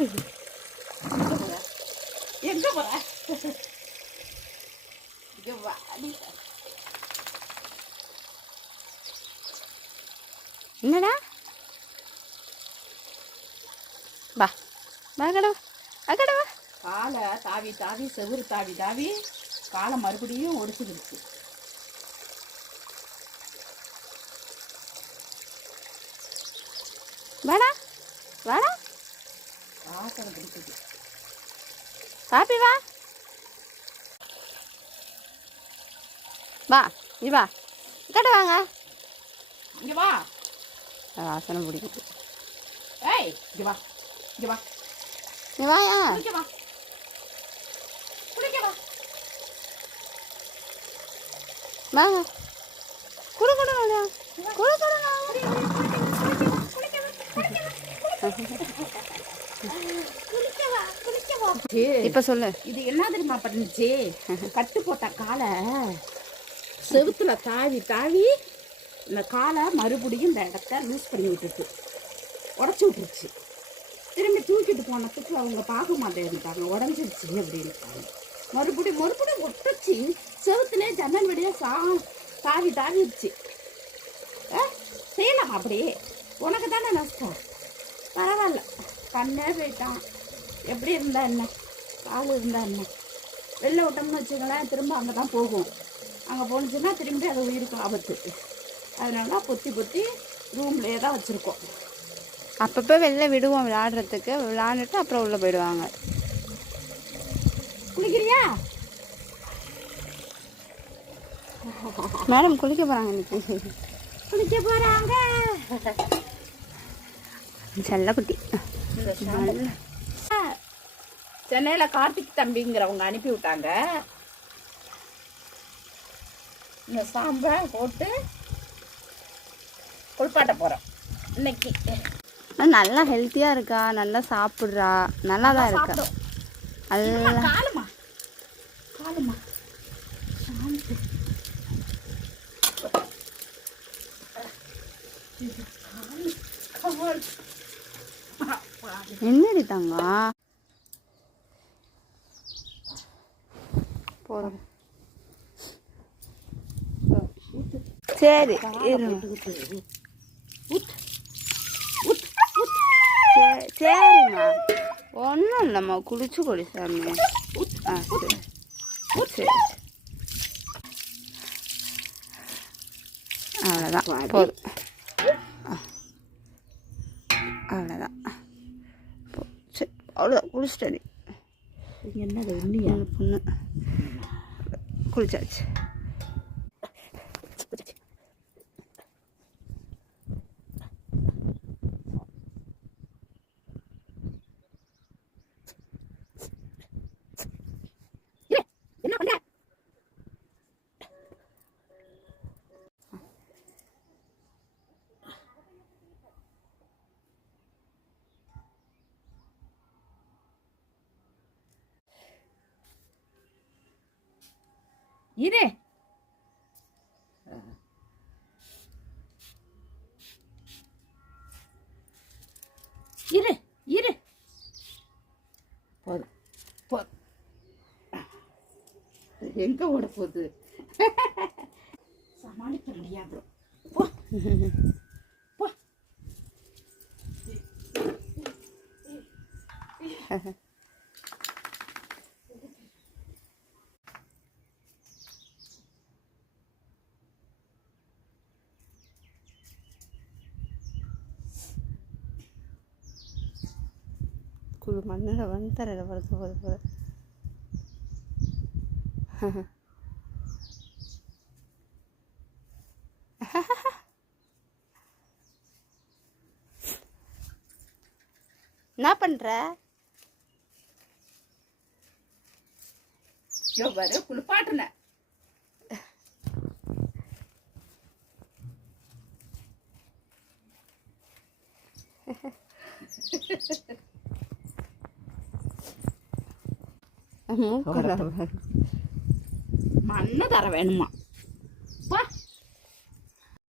அப்படி எங்க போற இங்க. என்னடா வா வா. கடவு அக்கடவா காலை தாவி தாவி செவுரு தாவி தாவி காலை மறுபடியும் ஒடிச்சுக்கிடுச்சு. வாடா வாடா. வாசனை பிடிக்குது பாப்பி வா வா நீ வா. கட்ட வாங்க. இங்க வா. வாசனை பிடிக்குது ஏய் இங்க வா. இங்க வா. நீ வாயா. வா. வா. வாங்க. குடு குடு குடு. குடு குடு குளிக்க வா குளிக்க வா இப்போ சொல்லு. இது என்ன தெரியுமா பண்ணுச்சு? கட்டு போட்ட காலை செவுத்துல தாவி தாவி இந்த காலை மறுபடியும் இந்த இடத்த லூஸ் பண்ணி விட்டுட்டு உடச்சி விட்டுருச்சு. திரும்பி தூக்கிட்டு போனதுக்கு அவங்க பார்க்க மாட்டேன்ட்டாங்க உடஞ்சிருச்சு அப்படின்ட்டாங்க. மறுபடியும் மறுபடியும் ஒட்டுச்சு. செவுத்துல ஜன்னல் வழியா சா தாவி தாவிடுச்சு. ஆ, செய்யலாம் அப்படியே உனக்கு தானே நஷ்டம்? பரவாயில்ல. கண்ணே போயிட்டான். எப்படி இருந்தா என்ன? கால் இருந்தா என்ன வெளில விட்டோம்னு வச்சுங்களேன் திரும்ப அங்கே தான் போகும். அங்கே போணுச்சுன்னா திரும்பி அது உயிருக்கு ஆபத்து. அதனால பொத்தி பொத்தி ரூம்லேயே தான் வச்சுருக்கோம். அப்பப்போ வெளில விடுவோம் விளையாடுறதுக்கு. விளையாண்டுட்டு அப்புறம் உள்ளே போயிடுவாங்க. குளிக்கிறியா? மேடம் குளிக்க போகிறாங்க இன்னைக்கு. குளிக்க போகிறாங்க செல்லக்குட்டி. சென்னையில் கார்த்திக் தம்பிங்கிறவங்க அனுப்பி விட்டாங்க. இந்த சாம்பை போட்டு குளிப்பாட்ட போகிறோம் இன்னைக்கு. நல்லா ஹெல்த்தியாக இருக்கா? நல்லா சாப்பிட்றா? நல்லா தான் இருக்கா காலுமா காலுமா பாரு. என்னடி தங்கம்? போதும் சரி சரிம்மா. ஒன்றும் இல்லைம்மா குளிச்சு கொடி சாமி. ஆ சரி. சரி. அவ்வளோதான் போதும். அவ்வளோதான் சரி அவ்வளோதான் என்னது உண்மையா? மூணு பொண்ணு. খুলচার্জ இரு. இரு இரு. போதும். போதும். எங்க ஓட போகுது? சமாளிக்க முடியாது. போ. போ. குழு மண்ணில் வந்து தரையில் படுக்க போது என்ன பண்ணுற எவ்வரு குளிப்பாட்டுன. மூக்கில் மண்ணு தர வேணுமா?